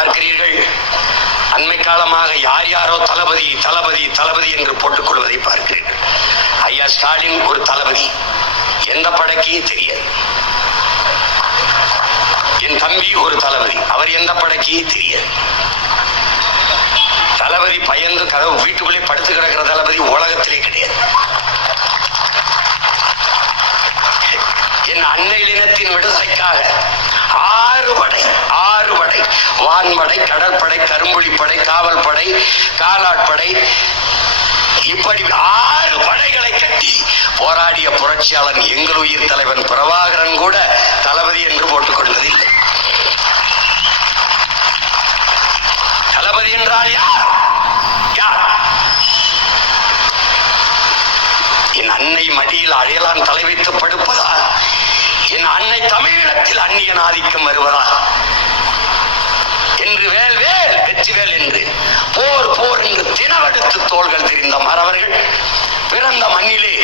பார்க்கிறீர்கள். அண்மை காலமாக யார் யாரோ தளபதி தளபதி தளபதி என்று போட்டுக் கொள்வதை பார்க்கிறீர்கள். ஐயா ஸ்டாலின் ஒரு தளபதி, எந்த படைக்கு தெரியாது. என் தம்பி ஒரு தளபதி, அவர் எந்த படைக்கு தெரியாது. தளபதி பயந்து கதவு வீட்டுக்குள்ளே படுத்து கிடக்கிற தளபதி உலகத்திலே கிடையாது. என் அன்னையினத்தின் விடுதலைக்காக 6 படை வான்படை, கடற்படை, கரும்புலிப்படை, காவல் படை, காலாட்படை, இப்படி 6 படைகளை கட்டி போராடிய புரட்சியாளன் எங்கள் உயிர் தலைவன் பிரபாகரன் கூட தளபதி என்று போட்டுக் கொள்வதில்லை. தளபதி என்றால் யார்? என் அன்னை மடியில் அழையலான் தலை வைத்து படுப்பதா? என் அன்னை தமிழீழத்தில் அந்நியன் ஆதிக்கம் வருவதா என்று வேல் வேல் வெற்றிவேல் என்று போர் போர் என்று தினவெடுத்து தோள்கள் தெரிந்த மறவர்கள் பிறந்த மண்ணிலே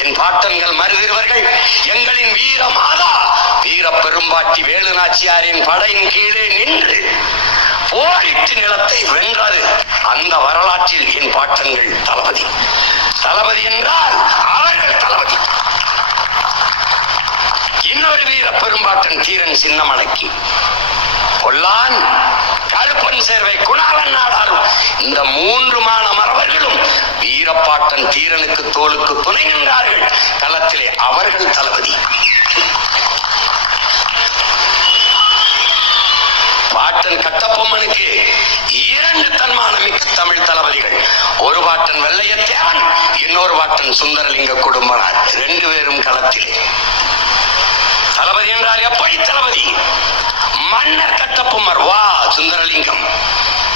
என் பாட்டன்கள் மருதிருவர்கள் எங்களின் வீர மாதா வீர பெரும்பாட்டி வேலு நாச்சியாரின் படையின் கீழே நின்று போரிட்டு நிலத்தை வென்றது. அந்த வரலாற்றில் என் பாட்டன்கள் தளபதி. தளபதி என்றால் அவர்கள் தளபதி. இன்னொரு வீர பெரும்பாட்டன் தீரன் சின்னமலைக்கு கொல்லான் கருப்பன் சேர்வை குணாளன் நாடாரும் இந்த 3 மாணவர்களும் வீரப்பாட்டன் தீரனுக்கு தோளுக்கு துணை நின்றார்கள் களத்திலே. அவர்கள் தளபதி. பாட்டன் கட்டபொம்மனுக்கு 2 தன்மானமிக்க தமிழ் தளபதிகள். ஒரு பாட்டன் வெள்ளையத்தேவன், இன்னொரு பாட்டன் சுந்தரலிங்க குடும்பனார். 2 பேரும் களத்திலே. தளபதி என்றால் எப்படி தளபதி? மன்னர் கட்டபொம்மர் வா சுந்தரலிங்கம்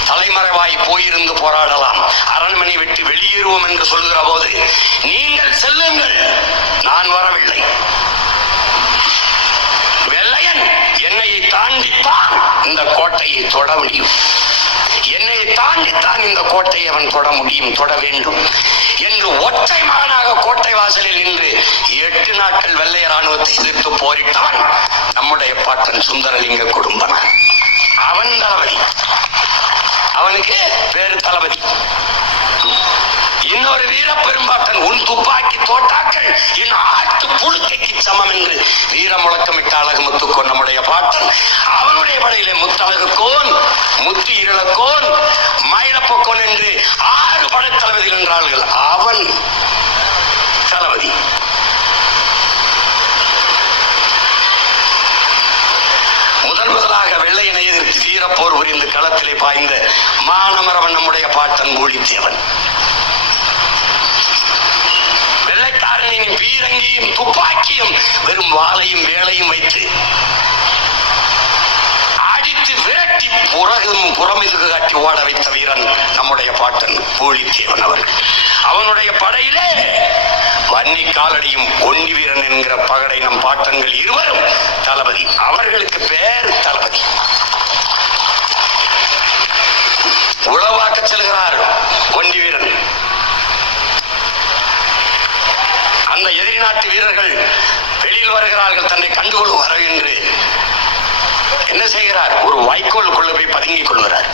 தலைமறைவாய் போயிருந்து போராடலாம், அரண்மனை விட்டு வெளியேறுவோம் என்று சொல்கிற போது நீங்கள் செல்லுங்கள், நான் வரவில்லை. வெள்ளையன் என்னையை தாண்டித்தான் இந்த கோட்டையை தொட முடியும், என்னையை தாண்டித்தான் இந்த கோட்டையை அவன் தொட முடியும், தொட வேண்டும் என்று ஒற்றை மகனாக கோட்டை வாசலில் நின்று 8 நாட்கள் வெள்ளைய ராணுவத்தை எதிர்த்து போரிட்டவன் நம்முடைய பாட்டன் சுந்தரலிங்க குடும்பனார். அவன் தளபதி. அவனுக்கு பேரு தளபதி. இன்னொரு வீர பெரும்பாட்டன் உன் துப்பாக்கி தோட்டாக்கள் என் ஆட்டு புழுக்கைக்கு சமம் என்று வீர முழக்கமிட்ட அழகு முத்துக்கோன் நம்முடைய பாட்டன். அவனுடைய படையிலே முத்தழகுக்கோன், முத்து இருளக்கோன், மயிலப்பக்கோன் என்று 6 படை தளபதிகள் என்றார்கள். அவன் தளபதி. முதலாக வெள்ளையனை எதிர்த்து வீரப்போர் புரிந்து களத்திலே பாய்ந்த மானமரவன் நம்முடைய பாட்டன் பூலித்தேவன். வெள்ளைக்காரனின் பீரங்கியும் துப்பாக்கியும் வெறும் வாளையும் வேளையும் வைத்து அடித்து விரட்டி புறமிதுகு காட்டி ஓட வைத்த வீரன் நம்முடைய பாட்டன் பூலித்தேவன் அவர்கள். அவனுடைய படையிலே வன்னி காலடியும் ஒண்டி வீரன் என்கிற பகடை நம் பாட்டன்கள் 2 தளபதி. அவர்களுக்கு பேர் தளபதி. உளவாக்க செல்கிறார் ஒண்டி வீரன். அந்த எதிரி நாட்டு வீரர்கள் வெளியில் வருகிறார்கள், தன்னை கண்டுகொள்வார் என்று என்ன செய்கிறார்? ஒரு வைக்கோலுக்குள்ள போய் பதுங்கிக் கொள்கிறார்.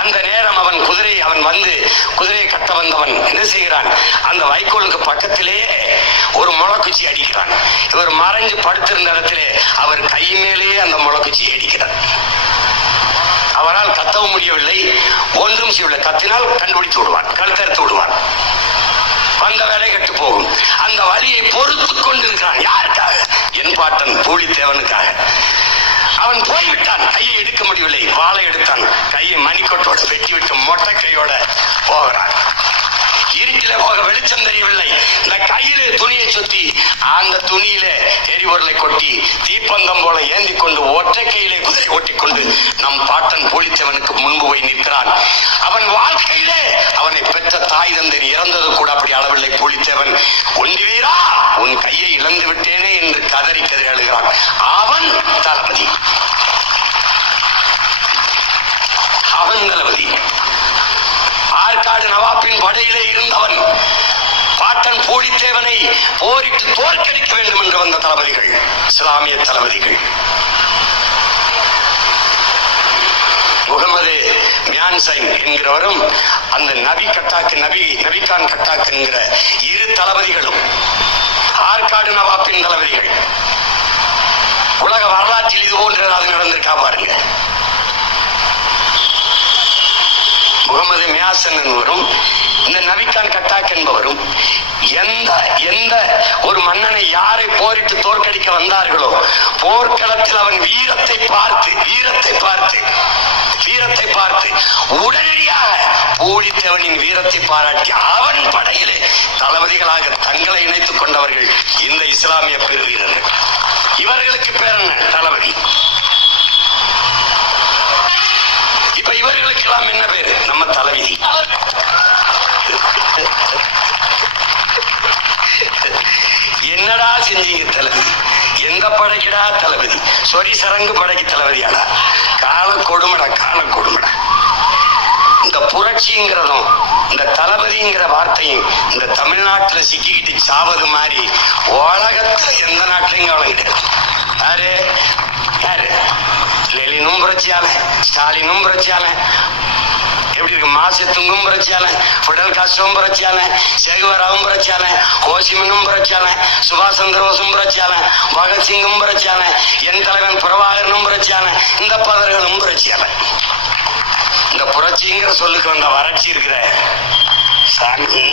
அந்த நேரம் அவன் வந்து குதிரையை கட்ட வந்தவன் என்ன செய்கிறான்? அந்த வைக்கோலுக்கு பக்கத்திலே ஒரு முளக்குச்சி அடிக்கிறான். இவர் மறைஞ்சு படுத்திருந்த இடத்திலே அவர் கை மேலேயே அந்த முளக்குச்சி அடிக்கிறார். அவரால் கத்தவும் முடியவில்லை, ஒன்றும் செய்யவில்லை. கத்தினால் கண்டுபிடித்து விடுவான், கழுத்தறுத்து விடுவான், வந்த வேலை கட்டு போகும். அந்த வலியை பொறுத்து கொண்டிருக்கிறான். யாருக்காக? என் பாட்டன் பூலித்தேவனுக்காக. அவன் போய்விட்டான், கையை எடுக்க முடியவில்லை, வாளை எடுத்தான், கையை மணிக்கொட்டோட வெட்டிவிட்டு மொட்டை கையோட போகிறான். இருட்டில போக வெளிச்சம் தெரியவில்லை. இந்த கையிலே துணியை சுத்தி அந்த துணியிலே எரிபொருளை கொட்டி தீப்பந்தம் போல ஏந்தி கொண்டு ஒற்றை கையிலே குதிரை ஓட்டிக்கொண்டு நம் பாட்டன் பூலித்தேவனுக்கு முன்பு போய் நிற்கிறான். அவன் வாழ்க்கையிலே அவனை பெற்ற தாய் தந்தை இறந்தது கூட அப்படி அளவில்லை. பூலித்தேவன், ஒண்டி வீரா உன் கையை இழந்து விட்டேனே என்று கதறி கதறி அழுகிறான். அவன் தளபதி. அவன் தளபதி. ஆற்காடு நவாப்பின் படையிலே இருந்தவன் பாட்டன் பூலித்தேவனை போரிட்டு தோற்கடிக்க வேண்டும் என்று வந்த தளபதிகள், இஸ்லாமிய தளபதிகள். கான்சைன் என்கிறவரும் அந்த நபிகான் கட்டாக் என்கிற இரு தளபதிகளும் ஆற்காடு நவாப்பின் தளபதிகள். உலக வரலாற்றில் இது போன்ற அது நடந்திருக்கா பாருங்க. முகமது மியாசன் என்பவரும் இந்த நபிகான் கட்டாக் என்பவரும் எந்த ஒரு மன்னனை யாரை போரிட்டு தோற்கடிக்க வந்தார்களோ போர்க்களத்தில் அவன் வீரத்தை பார்த்து உடனடியாக பூலித்தேவனின் வீரத்தை பாராட்டி அவன் படையிலே தளபதிகளாக தங்களை இணைத்துக் கொண்டவர்கள் இந்த இஸ்லாமிய பெருவீரர்கள். இவர்களுக்கு பேர் என்ன? தளபதி. இப்ப இவர்களுக்கு எல்லாம் என்ன பேரு? நம்ம தளபதி. என்னடா செஞ்சீங்க தளபதி? எந்த படைக்குடா தளபதி? சொரி சரங்கு படைக்கு தளபதியாடா? கால கொடுமடா. இந்த புரட்சிங்கிறதும் இந்த தளபதிங்கிற வார்த்தையும் இந்த தமிழ்நாட்டுல சிக்கிக்கிட்டு சாவது மாதிரி உலகத்துல எந்த நாட்டிலையும் கவலை கிடையாது. யாரு? லெனினும் புரட்சியாளன், ஸ்டாலினும் புரட்சியாளன், எப்படி இருக்கு? மாசத்துங்கும் புரட்சியாளன், பிடல் காஸ்ட்ரோவும் புரட்சியாளன், சேகுவராவும் புரட்சியாளன், ஹோசிமினும் புரட்சியாளன், சுபாஷ் சந்திர போஸும் புரட்சியாளன், பகத்சிங்கும் புரட்சியாளன், என் தலைவன் பிரபாகரனும் புரட்சியாளன், இந்த பதர்களும் புரட்சியாளன். இந்த புரட்சிங்கிற சொல்லுக்கு வந்த வறட்சி இருக்கிற சாமி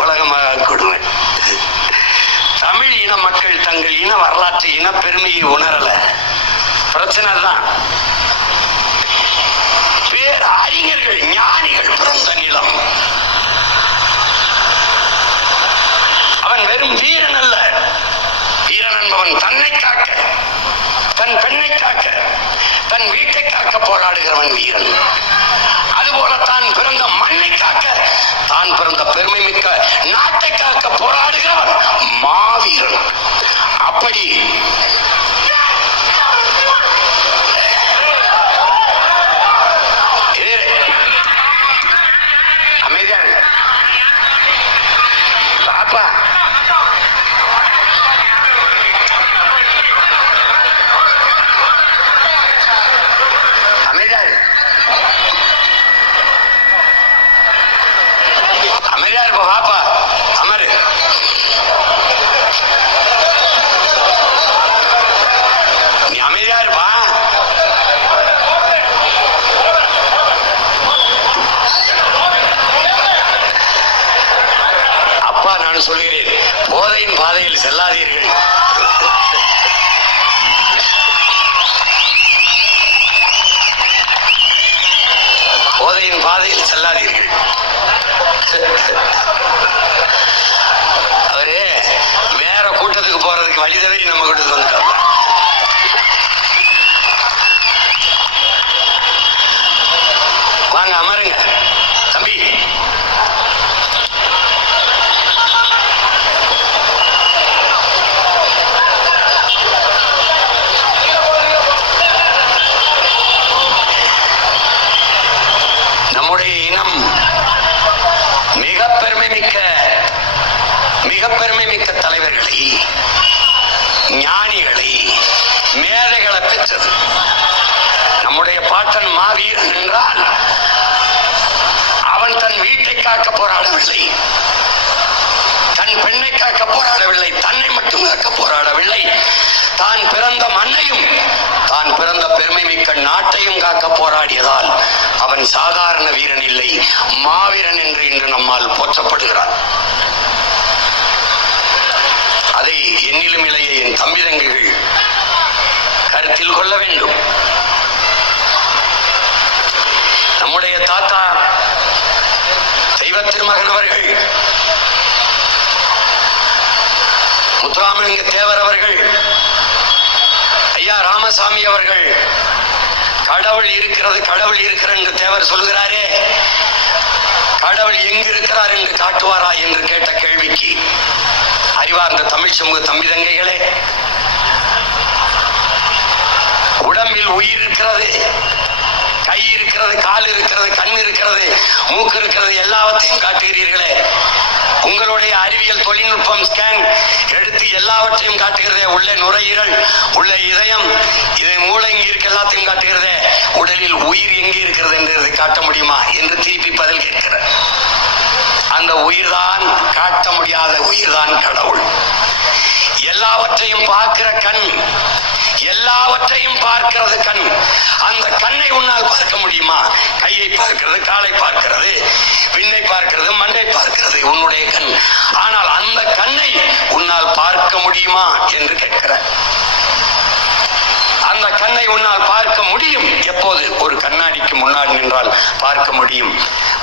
உலகமாக கொடுமை. தமிழ் இன மக்கள் தங்கள் இன வரலாற்று இன பெருமையை உணரல. பிரச்சனை தான். வேறு அறிஞர்கள் ஞானிகள் பிறந்த நிலம். அவன் வெறும் வீரன் அல்ல. வீரன் என்பவன் தன்னை காக்க, தன் பெண்ணை காக்க, தன் வீட்டை காக்க போராடுகிறவன் வீரன். அதுபோல தான் பிறந்த மண்ணை காக்க, தான் பிறந்த பெருமை மிக்க நாட்டை காக்க போராடுகிறவன் மாவீரன். அப்படி அமைதியாக பாப்பா அமைதியா இருப்ப பாப்பா அமரு. நீ அமைதியா இருப்பா. அப்பா நான் சொல்கிறேன், போதையின் பாதையில் செல்லாதீர்கள். போதையின் பாதையில் செல்லாதீர்கள். அவரு வேற கூட்டத்துக்கு போறதுக்கு வழி தவறி நம்ம கூட்டத்துக்கு வந்துட்டாங்க. வாங்க அமருங்க தம்பி. நம்முடைய இனம் மிக பெருமை மிக்க தலைவர்களை, ஞானிகளை, மேதைகளை பெற்றது. நம்முடைய பாட்டன் மாவீரன் என்றால் அவன் தன் வீட்டை காக்க போராடவில்லை, தன் பெண்ணை காக்க போராடவில்லை, தன்னை மட்டும் காக்க போராடவில்லை, தான் பிறந்த மண்ணையும் தான் பிறந்த பெருமை மிக்க நாட்டையும் காக்க போராடியதால் அவன் சாதாரண வீரன் இல்லை, மாவீரன் என்று இன்று நம்மால் போற்றப்படுகிறான். அதை என்னிலும் இளைய என் தம்பி தங்கைகள் கருத்தில் கொள்ள வேண்டும். நம்முடைய தாத்தா தெய்வ திருமகன் அவர்கள், முத்துராமலிங்க தேவர் அவர்கள், ஐயா ராமசாமி அவர்கள் கடவுள் இருக்கிறது என்று தேவர் சொல்கிறாரே, கடவுள் எங்கு இருக்கிறார் என்று காட்டுவாரா என்று கேட்ட கேள்விக்கு அறிவார்ந்த தமிழ் சமூக தம்பி தங்கைகளே, உடம்பில் உயிர் இருக்கிறது, கை இருக்கிறது, கால் இருக்கிறது, கண் இருக்கிறது, மூக்கு இருக்கிறது, எல்லாவற்றையும் காட்டுகிறீர்களே. உங்களுடைய அறிவியல் தொழில்நுட்பம் ஸ்கேன் எடுத்து எல்லாவற்றையும் காட்டுகிறதே. உள்ளே நுரையீரல், உள்ளே இதயம், இது மூளை இங்கே இருக்க எல்லாத்தையும் காட்டுகிறதே. உடலில் உயிர் எங்கே இருக்கிறது என்று காட்ட முடியுமா என்று திருப்பி பதில் கேட்கிறார். அந்த உயிர்தான், காட்ட முடியாத உயிர்தான் கடவுள். எல்லாவற்றையும் பார்க்கிற கண், எல்லாவற்றையும் பார்க்கிறது கண். அந்த கண்ணை உன்னால் பார்க்க முடியுமா? கையை பார்க்கிறது, காலை பார்க்கிறது, விண்ணை பார்க்கிறது, மண்ணை பார்க்கிறது உன்னுடைய கண். ஆனால் அந்த கண்ணை உன்னால் பார்க்க முடியுமா என்று கேட்கிறார். அந்த கண்ணை உன்னால் பார்க்க முடியும். எப்போது? ஒரு கண்ணாடிக்கு முன்னாடி நின்றால் பார்க்க முடியும்.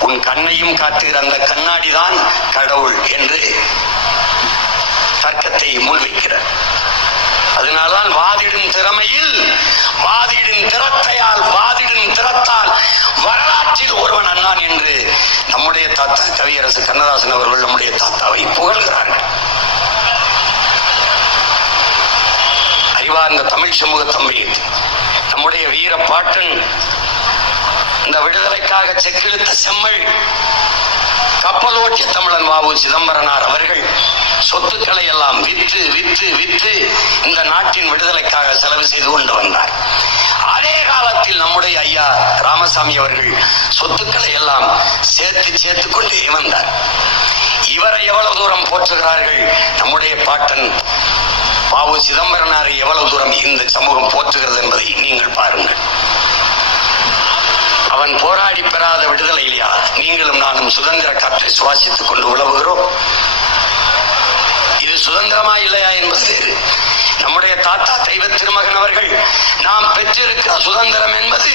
உன் கண்ணையும் காட்டுகிற அந்த கண்ணாடி தான் கடவுள் என்று தர்க்கத்தை முன்வைக்கிறார். அதனால்தான் வாதிடும் திறமையில், வாதிடும் திறத்தையால், வாதிடும் திறத்தால் வரலாற்றில் ஒருவன் அண்ணான் என்று நம்முடைய தாத்தா கவியரசு கண்ணதாசன் அவர்கள் நம்முடைய தாத்தாவை புகழ்கிறார்கள். அறிவார்ந்த தமிழ் சமூக தம்பி, நம்முடைய வீர பாட்டன் இந்த விடுதலைக்காக செக்கிழுத்த செம்மல் கப்பலோட்டிய தமிழன் வ.உ. சிதம்பரனார் அவர்கள் சொத்துக்களை எல்லாம் விற்று விற்று விற்று இந்த நாட்டின் விடுதலைக்காக செலவு செய்து கொண்டு வந்தார். அதே காலத்தில் நம்முடைய ஐயா ராமசாமி அவர்கள் சொத்துக்களை எல்லாம் சேர்த்து சேர்த்து கொண்டே வந்தார். இவரை எவ்வளவு தூரம் போற்றுகிறார்கள் நம்முடைய பாட்டன் வ.உ. சிதம்பரனாரை எவ்வளவு தூரம் இந்த சமூகம் போற்றுகிறது என்பதை நீங்கள் பாருங்கள். அவன் போராடி பெறாத விடுதலை இல்லையா? நீங்களும் நானும் சுதந்திர காற்றை சுவாசித்துக் கொண்டு உழவுகிறோம். இது சுதந்திரமா இல்லையா என்பது நம்முடைய தாத்தா தெய்வ திருமகன் அவர்கள் நாம் பெற்றிருக்கிற சுதந்திரம் என்பது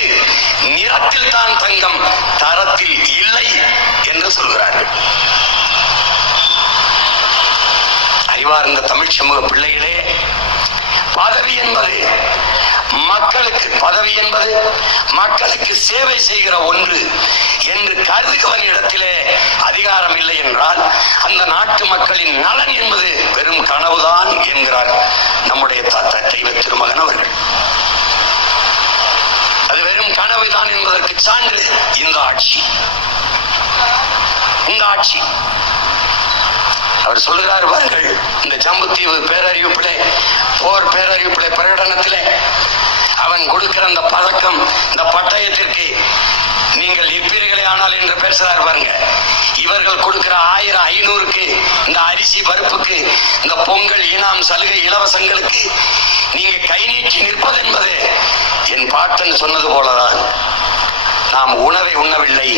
நிறத்தில் தான் தங்கம், தரத்தில் இல்லை என்று சொல்கிறார்கள். அறிவார்ந்த தமிழ் சமூக பிள்ளைகளே, பதவி என்பது மக்களுக்கு, பதவி என்பது மக்களுக்கு சேவை செய்கிற ஒன்று என்று கருதுகிறவனிடத்திலே அதிகாரம் இல்லை என்றால் அந்த நாட்டு மக்களின் நலன் என்பது பெரும் கனவுதான் என்கிறார் நம்முடைய தாத்தா தெய்வ திருமகன் அவர்கள். அது வெறும் கனவுதான் என்பதற்கு சான்று இந்த ஆட்சி. இந்த ஆட்சி அவர் சொல்லுகிறார் பாருங்கள், இந்த ஜம்புத்தீவு பேரறிவிப்பிலே, போர் பேரறிவிப்பிலே பிரகடனத்திலே அவன் கொடுக்கிற அந்த பதக்கம், இந்த பட்டயத்திற்கு நீங்கள் நிற்பீர்களே ஆனால் என்று பேசுறார் பாருங்க. இவர்கள் கொடுக்கிற 1000 500க்கு, இந்த அரிசி பருப்புக்கு, இந்த பொங்கல் இனாம் சலுகை இலவசங்களுக்கு நீங்க கை நீட்டி நிற்பது என்பது என் பாட்டன் சொன்னது போலதான். நாம் உணவை உண்ணவில்லை,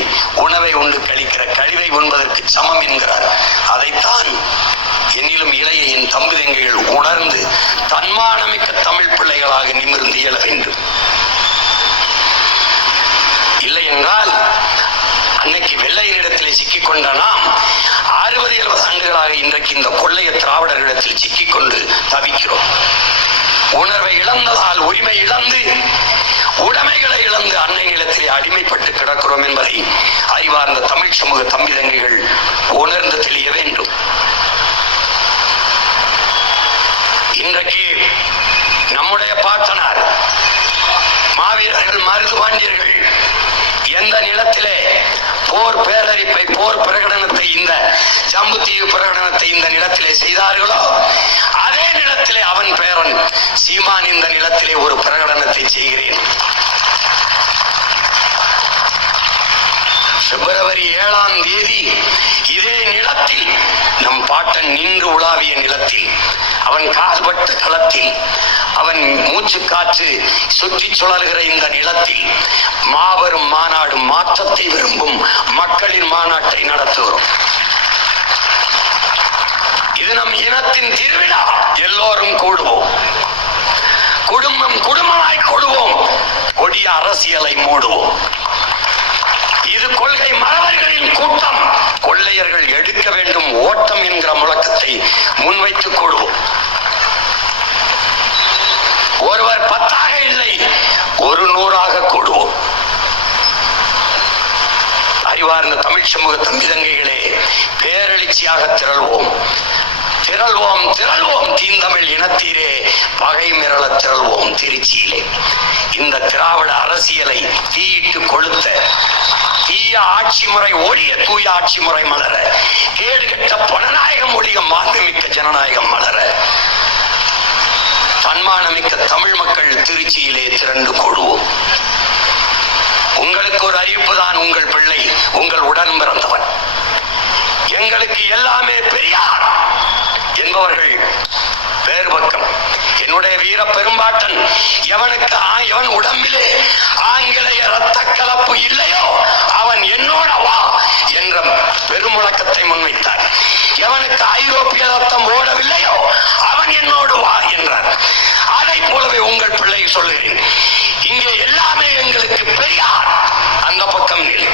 உணவை உண்டு கழிக்கிற கழிவை உண்பதற்கு சமம் என்கிறார். அதைத்தான் என்னிலும் இளைய என் தம்புதங்கைகள் உணர்ந்து தன்மானமிக்க தமிழ் பிள்ளைகளாக நிமிர்ந்து இயல வேண்டும். இல்லை என்றால் அன்னைக்கு வெள்ளையரிடத்திலே சிக்கிக்கொண்ட நாம் 60-70 ஆண்டுகளாக இன்றைக்கு இந்த கொள்ளைய திராவிடர்களிடத்தில் சிக்கிக்கொண்டு தவிக்கிறோம். உணர்வை இழந்ததால் உரிமை இழந்து, உடைமைகளை இழந்து அன்னை நிலத்திலே அடிமைப்பட்டு கிடக்கிறோம் என்பதை அறிவார்ந்த தமிழ் சமூக தம்பி தங்கைகள் உணர்ந்து தெளிய வேண்டும். இன்றைக்கு நம்முடைய பாட்டனார் மாவீரர்கள் மருதுபாண்டியர்கள் எந்த நிலத்திலே போர் பேரறிப்பை, போர் பிரகடனத்தை, இந்த ஜம்புத்தீவு பிரகடனத்தை இந்த நிலத்திலே செய்தார்களோ அதே நிலத்திலே அவன் பேரன் சீமான் இந்த நிலத்திலே ஒரு பிரகடனத்தை செய்கிறேன். பிப்ரவரி 7ஆம் தேதி இதே நிலத்தில், நம் பாட்டன் நின்று உலாவிய நிலத்தில், அவன் கால்பட்ட களத்தில், அவன் மூச்சு காற்று சுற்றி சுழல்கிற இந்த நிலத்தில் மாபெரும் மாநாடு, மாற்றத்தை விரும்பும் மக்களின் மாநாட்டை நடத்துகிறோம். இது நம் இனத்தின் திருவிழா. எல்லோரும் கூடுவோம், குடும்பம் குடும்பமாய் கூடுவோம், கொடிய அரசியலை மூடுவோம். இது கொள்கை மறவர்களின் கூட்டம். கொள்ளையர்கள் எடுக்க வேண்டும் ஓட்டம் என்கிற முழக்கத்தை முன்வைத்து கூடுவோம். ஒருவர் 10ஆக இல்லை, 100ஆக கூடுவோம். அறிவார்ந்த தமிழ் சமூக தம்பிதங்கைகளே, பேரெழுச்சியாக திரள்வோம், திரள்வோம், திரள்வோம். தீந்தமிழ் இனத்தீரே, பகை மிரள திரள்வோம் திருச்சியிலே. இந்த திராவிட அரசியலை தீயிட்டு கொளுத்த, தீய ஆட்சி முறை ஒழிய தூய ஆட்சி முறை மலர, கேடுகட்ட பணநாயகம் ஒழிய மாண்புமிக்க ஜனநாயகம் மலர, தன்மானமிக்க தமிழ் மக்கள் திருச்சியிலே திரண்டு கொள்வோம். உங்களுக்கு ஒரு அறிவிப்பு தான். உங்கள் பிள்ளை, உங்கள் உடன் பிறந்தவன். எங்களுக்கு எல்லாமே பெரியார் என்பவர்கள் வேறு பக்கம். என்னுடைய வீர பெரும்பாட்டன் எவன் உடம்பிலே ஆங்கிலேய இரத்த கலப்பு இல்லையோ அவன் என்னோட வா என்ற பெருமுழக்கத்தை முன்வைத்தார். எவனுக்கு ஐரோப்பிய ரத்தம் ஓடவில்லையோ அவன் என்னோடு வா என்றார். அதை போலவே உங்கள் பிள்ளை சொல்கிறேன், இங்கே எல்லாமே எங்களுக்கு பெரியார். அந்த பக்கம் நில்.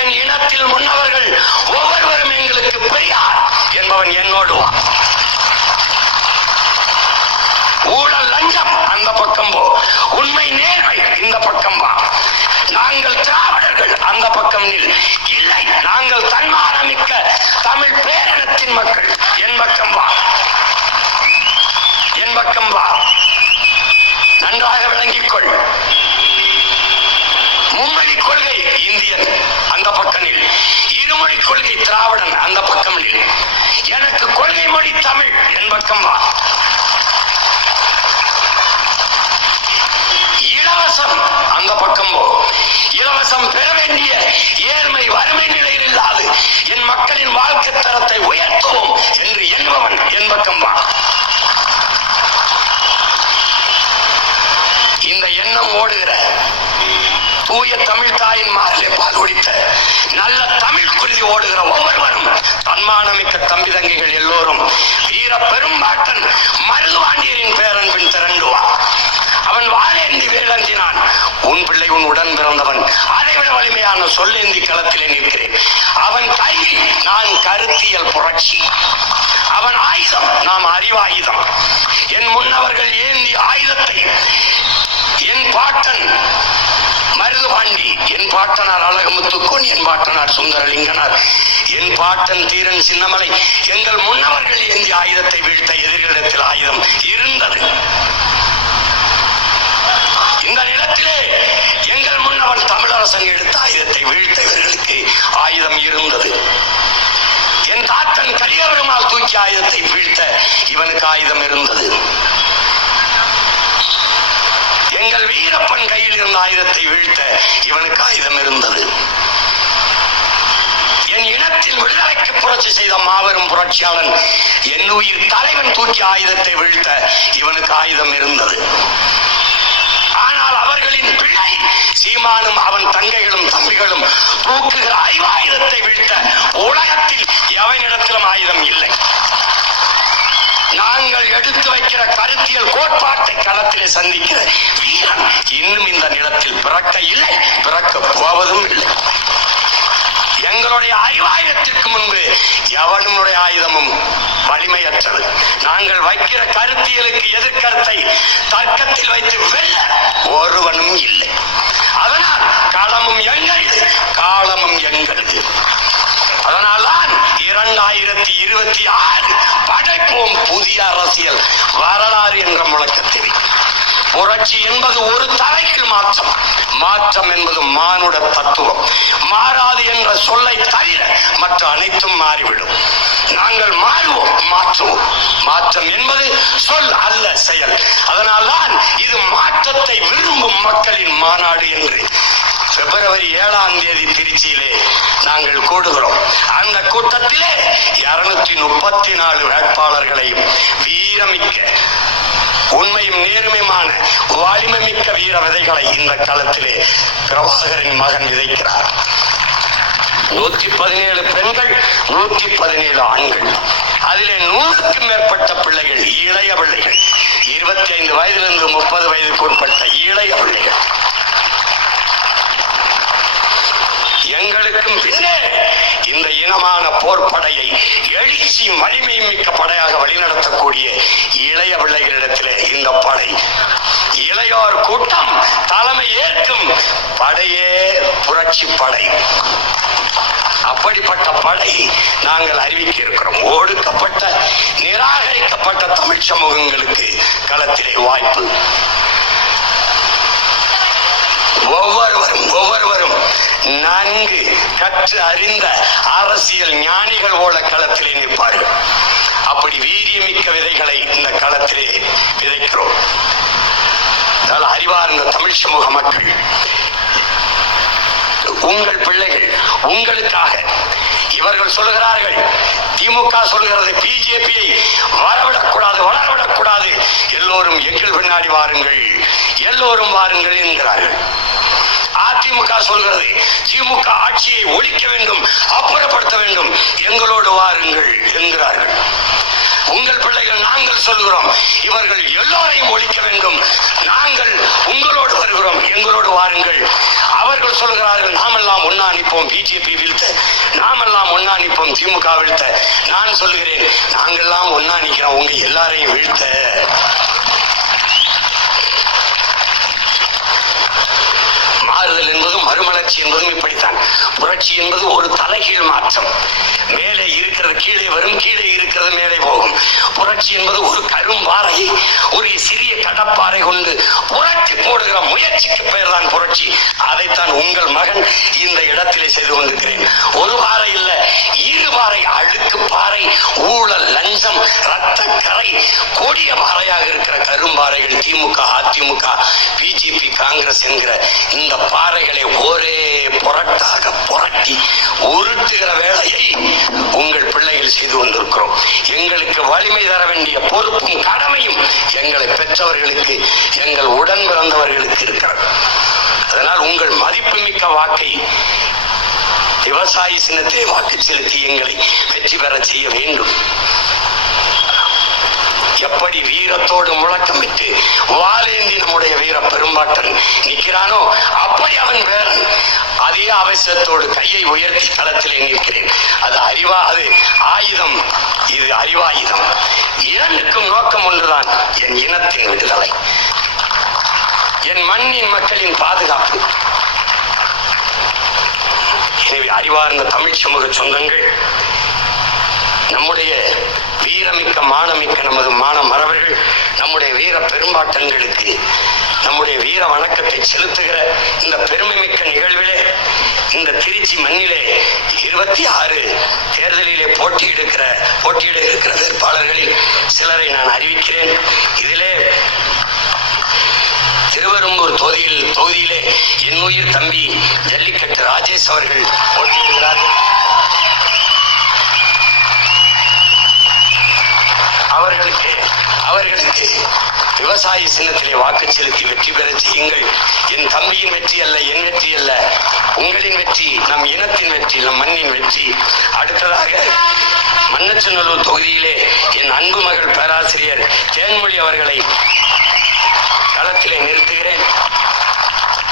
என் இனத்தில் முன்னவர்கள் ஒவ்வொருவரும் எங்களுக்கு பெரியார் என்பவன் என்னோடு வா. ஊழல் லஞ்சம் அந்த பக்கம் போ, உண்மை நேர்மை இந்த பக்கம் வா. நாங்கள் திராவிடர்கள் அந்த பக்கம் நில். இல்லை, நாங்கள் தன்மானமிக்க தமிழ் பேரினத்தின் மக்கள் என் பக்கம் வா, என் பக்கம் வா. நன்றாக விளங்கிக் கொள். மும்மொழி கொள்கை இந்தியன் அந்த பக்கத்தில், இருமொழி கொள்கை திராவிடன் அந்த பக்கம் நில். எனக்கு கொள்கை மொழி தமிழ் என் பக்கம் வா. இலவசம் அந்த பக்கம் போ. இலவசம் பெற வேண்டிய ஏழ்மை வறுமை நிலையில் இல்லாது என் மக்களின் வாழ்க்கை தரத்தை உயர்த்துவோம் என்று எண்ணுபவன் என் பக்கம் வா. இந்த எண்ணம் ஓடுகிற தூய தமிழ் தாயின் மாறிலே பால் குடித்த நல்ல தமிழ் குருதி ஓடுகிற ஒவ்வொருவரும் தன்மானமிக்க தம்பி தங்கைகள் எல்லோரும் வீர பெரும்பாட்டன் மருதுவாண்டியரின் பேரன்பின் திரண்டுவா. அவன் வாழேந்தி வேலந்தினான். உன் பிள்ளை உன் உடன் பிறந்தவன். அதைவிட வலிமையான சொல்லேந்தி களத்திலே நிற்கிறேன். அவன் கையில் நான் கருத்தியல் புரட்சி, அவன் ஆயுதம் நாம் அறிவாயுதம். என் முன்னவர்கள் ஏந்தி ஆயுதத்தை என் பாட்டன் மருதுபாண்டி, என் பாட்டனார் அழகுமுத்துக்கோன், என் பாட்டனார் சுந்தரலிங்கனார், என் பாட்டன் தீரன் சின்னமலை, எங்கள் முன்னவர்கள் ஏந்தி ஆயுதத்தை வீழ்த்த எதிர்களிடத்தில் ஆயுதம் இருந்தது. இந்த நிலத்திலே எங்கள் முன்னவன் தமிழரசன் எடுத்த ஆயுதத்தை வீழ்த்த இவர்களுக்கு ஆயுதம் இருந்தது. என் தாத்தன் கலியபெருமாள் தூக்கி ஆயுதத்தை வீழ்த்த இவனுக்கு ஆயுதம் இருந்தது. எங்கள் வீரப்பன் கையில் இருந்த ஆயுதத்தை வீழ்த்த இவனுக்கு ஆயுதம் இருந்தது. என் இனத்தில் விடுதலைக்கு புரட்சி செய்த மாபெரும் புரட்சியாளன் என் உயிர் தலைவன் தூக்கி ஆயுதத்தை வீழ்த்த இவனுக்கு ஆயுதம் இருந்தது. ஆனால் அவர்களின் பிள்ளை சீமானும் அவன் தங்கைகளும் தம்பிகளும் தூக்குகிற அறிவாயுதத்தை வீழ்த்த உலகத்தில் எவனிடத்திலும் ஆயுதம் இல்லை. நாங்கள் எடுத்து வைக்கிற கருத்தியல் கோட்பாட்டை களத்திலே சந்திக்கிற வீரன் இன்னும் இந்த நிலத்தில் பிறக்க இல்லை, பிறக்க போவதும் இல்லை. எங்களுடைய அறிவாயுதத்திற்கு முன்பு எவனுடைய ஆயுதமும் வலிமையற்றது. நாங்கள் வைக்கிற கருத்தியலுக்கு எதிர்கருத்தை தர்க்கத்தில் வைத்து வெல்ல ஒருவனும் இல்லை. அதனால் களமும் எங்களது, காலமும் எங்களது. அதனால்தான் 2026 படைப்போம் புதிய அரசியல் வரலாறு என்ற முழக்கத்தில் புரட்சி என்பது ஒரு தலைகீழ் மாற்றம், மாற்றம் என்பது மானுட தத்துவம். மாறாது என்ற சொல்லை தவிர மற்ற அனைத்தும் மாறிவிடும். நாங்கள் மாறுவோம், மாற்றுவோம். மாற்றம் என்பது சொல் அல்ல, செயல். அதனால்தான் இது மாற்றத்தை விரும்பும் மக்களின் மாநாடு என்று பிப்ரவரி 7ஆம் தேதி திருச்சியிலே நாங்கள் கூடுகிறோம். அந்த கூட்டத்திலே 234 வேட்பாளர்களையும் வீரமிக்க உண்மையும் நேர்மையுமான வலிமைமிக்க வீர விதைகளை இந்த களத்திலே பிரபாகரின் மகன் விதைக்கிறார். 117 பெண்கள், 117 ஆண்கள், அதிலே 100க்கும் மேற்பட்ட பிள்ளைகள், இளைய பிள்ளைகள், 25 வயதிலிருந்து 30 வயதுக்கு உட்பட்ட இளைய பிள்ளைகள். எங்களுக்கும் பின்னே இந்த இனமான போர்ப்படையை எழுச்சி வலிமை மிக்க படையாக வழிநடத்தக்கூடிய இளைய பிள்ளைகளிடத்திலே இந்த படை, இளையோர் கூட்டம் தலைமை ஏற்கும் படையே புரட்சி படை. அப்படிப்பட்ட படை நாங்கள் அறிவிக்க இருக்கிறோம். ஒடுக்கப்பட்ட நிராகரிக்கப்பட்ட தமிழ் சமூகங்களுக்கு களத்திலே வாய்ப்பு. ஒவ்வொருவரும் நன்கு கற்று அறிந்த அரசியல் ஞானிகள் போல களத்திலே நிற்பார்கள். அப்படி வீரியமிக்க விதைகளை இந்த களத்திலே விதைக்கிறோம். அறிவார்ந்த தமிழ் சமூக மக்கள், உங்கள் பிள்ளைகள் உங்களுக்காக இவர்கள் சொல்லுகிறார்கள், திமுக சொல்கிறது பிஜேபியை வரவிடக்கூடாது, வளரவிடக்கூடாது, எல்லோரும் எங்கள் பின்னாடி வாருங்கள், எல்லோரும் வாருங்கள் என்கிறார்கள். அதிமுக சொல்கிறது திமுக ஆட்சியை ஒழிக்க வேண்டும், அப்புறப்படுத்த வேண்டும், எங்களோடு வாருங்கள் என்கிறார்கள். உங்கள் பிள்ளைகள் நாங்கள் சொல்கிறோம் இவர்கள் எல்லோரையும் ஒழிக்க வேண்டும், நாங்கள் உங்களோடு வருகிறோம், எங்களோடு வாருங்கள். அவர்கள் சொல்கிறார்கள் நாமெல்லாம் ஒன்னா நிற்போம் பிஜேபி வீழ்த்த, நாமெல்லாம் ஒன்னா நிற்போம் திமுக வீழ்த்த. நான் சொல்லுகிறேன் நாங்கெல்லாம் ஒன்னா நிற்கிறோம் உங்க எல்லாரையும் வீழ்த்த. மாறுதல் என்பதும் மறுமலர்ச்சி என்பதும் இப்படித்தான். புரட்சி என்பது ஒரு தலைகீழ் மாற்றம். மேலே இருக்கிறது கீழே வரும், கீழே இருக்கிறது மேலே போகும். புரட்சி என்பது ஒரு கரும்பாறையை ஒரு சிறிய கடப்பாறை கொண்டு புரட்சி போடுகிற முயற்சிக்கு பெயர் தான் புரட்சி. அதைத்தான் உங்கள் மகன் இந்த இடத்திலே செய்து கொண்டிருக்கிறேன். ஒரு பாறை இல்ல, இரு பாறை, அழுக்கு பாறை, ஊழல், லஞ்சம், ரத்த கரை, கொடிய பாறையாக இருக்கிற கரும்பாறைகள் திமுக, அதிமுக, பிஜேபி, காங்கிரஸ் என்கிற இந்த பாறைகளை ஒரே புரட்டாக புரட்டி உருட்டுகிற வேலையை உங்கள் பிள்ளைகள் செய்து கொண்டிருக்கிறோம். எங்களுக்கு வலிமை தர வேண்டிய பொறுப்பும் கடமையும் எங்களை பெற்றவர்களுக்கு, எங்கள் உடன் பிறந்தவர்களுக்கு இருக்கிறது. அதனால் உங்கள் மதிப்புமிக்க வாக்கை விவசாயி சின்னத்தை வாக்கு செலுத்தி எங்களை வெற்றி பெற செய்ய வேண்டும். எப்படி வீரத்தோடு முழக்கமிட்டு வாலேந்தி நம்முடைய வீர பெரும்பாட்டன் நிற்கிறானோ அப்படி அவன் பேரன் அதே அவசியத்தோடு கையை உயர்த்தி களத்திலே நிற்கிறேன். அது ஆயுதம், இது அறிவாயுதம். இரண்டுக்கும் நோக்கம் ஒன்றுதான், என் இனத்தின் விடுதலை, என் மண்ணின் மக்களின் பாதுகாப்பு. எனவே அறிவார்ந்த தமிழ் சமூக சொந்தங்கள், நம்முடைய வீரமிக்க மானமிக்க நமது மான மறவர்கள் நம்முடைய வீர பெரும்பாட்டங்களுக்கு நம்முடைய வீர வணக்கத்தை செலுத்துகிற இந்த பெருமைமிக்க நிகழ்விலே, இந்த திருச்சி மண்ணிலே 26 தேர்தலிலே போட்டியிட இருக்கிற வேட்பாளர்களில் சிலரை நான் அறிவிக்கிறேன். இதிலே திருவெரும்பூர் தொகுதியிலே என் உயிர் தம்பி ஜல்லிக்கட்டு ராஜேஷ் அவர்கள் போட்டியிடுகிறார்கள். அவர்களுக்கு விவசாயி சின்னத்திலே வாக்கு செலுத்தி வெற்றி பெற செய்யுங்கள். என் தம்பியின் வெற்றி அல்ல, என் வெற்றி அல்ல, உங்களின் வெற்றி, நம் இனத்தின் வெற்றி, நம் மண்ணின் வெற்றி. அடுத்ததாக மண்ணச்சநல்லூர் தொகுதியிலே என் அன்பு மகள் பேராசிரியர் தேன்மொழி அவர்களை களத்திலே நிறுத்துகிறேன்.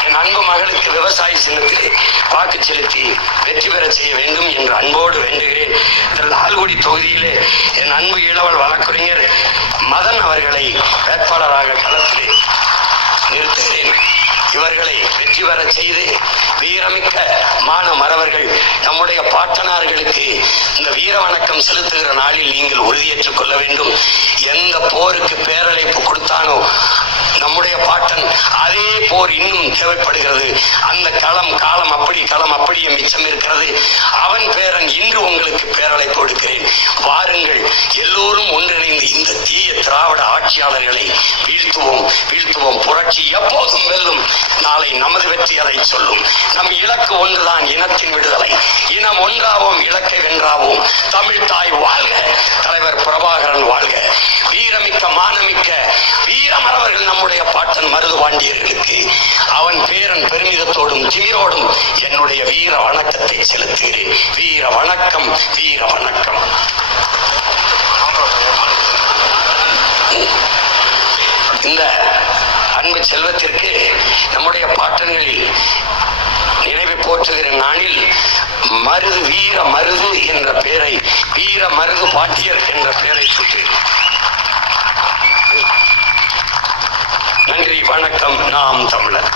என் அன்பு மகளுக்கு விவசாயி சின்னத்திலே வாக்கு செலுத்தி வெற்றி பெற செய்ய வேண்டும் என்று அன்போடு வேண்டுகிறேன். லால்குடி தொகுதியிலே என் அன்பு இளவல் வழக்கறிஞர் மதன் அவர்களை வேட்பாளராக களத்திலே நிறுத்துகிறேன். இவர்களை வெற்றி பெற செய்து வீரமிக்க மான மறவர்கள் நம்முடைய பாட்டனார்களுக்கு இந்த வீர வணக்கம் செலுத்துகிற நாளில் நீங்கள் உறுதியேற்றுக் கொள்ள வேண்டும். எந்த போருக்கு பேரழைப்பு கொடுத்தானோ நம்முடைய பாட்டன், அதே போர் இன்னும் தேவைப்படுகிறது. அந்த களம் அப்படியே மிச்சம் இருக்கிறது. அவன் பேரன் இன்று உங்களுக்கு பேரழைப்பு கொடுக்கிறேன். வாருங்கள், எல்லோரும் ஒன்றிணைந்து இந்த தீய திராவிட ஆட்சியாளர்களை வீழ்த்துவோம். புரட்சி எப்போதும் வெல்லும். நாளை நமது வெற்றி அதை சொல்லும். நம் இலக்கு ஒன்றுதான், இனத்தின் விடுதலை. இனம் ஒன்றாவோம், இலக்கை வென்றாவோம். தமிழ் தாய் வாழ்க, தலைவர் பிரபாகரன் வாழ்க. வீரமிக்க மானமிக்க வீரமரவர்கள் நம்முடைய பாட்டன் மருதுபாண்டியர்களுக்கு அவன் பேரன் பெருமிதத்தோடும் திமிரோடும் என்னுடைய வீர வணக்கத்தை செலுத்துகிறேன். வீர வணக்கம், வீர வணக்கம். இந்த அன்பு செல்வத்திற்கு நம்முடைய பாட்டன்களில் நினைவு போற்றுகிற நாளில் வீர மருது என்ற பெயரை, வீர மருது பாட்டியர் என்ற பெயரை சுற்றி நன்றி, வணக்கம். நாம் தமிழர்.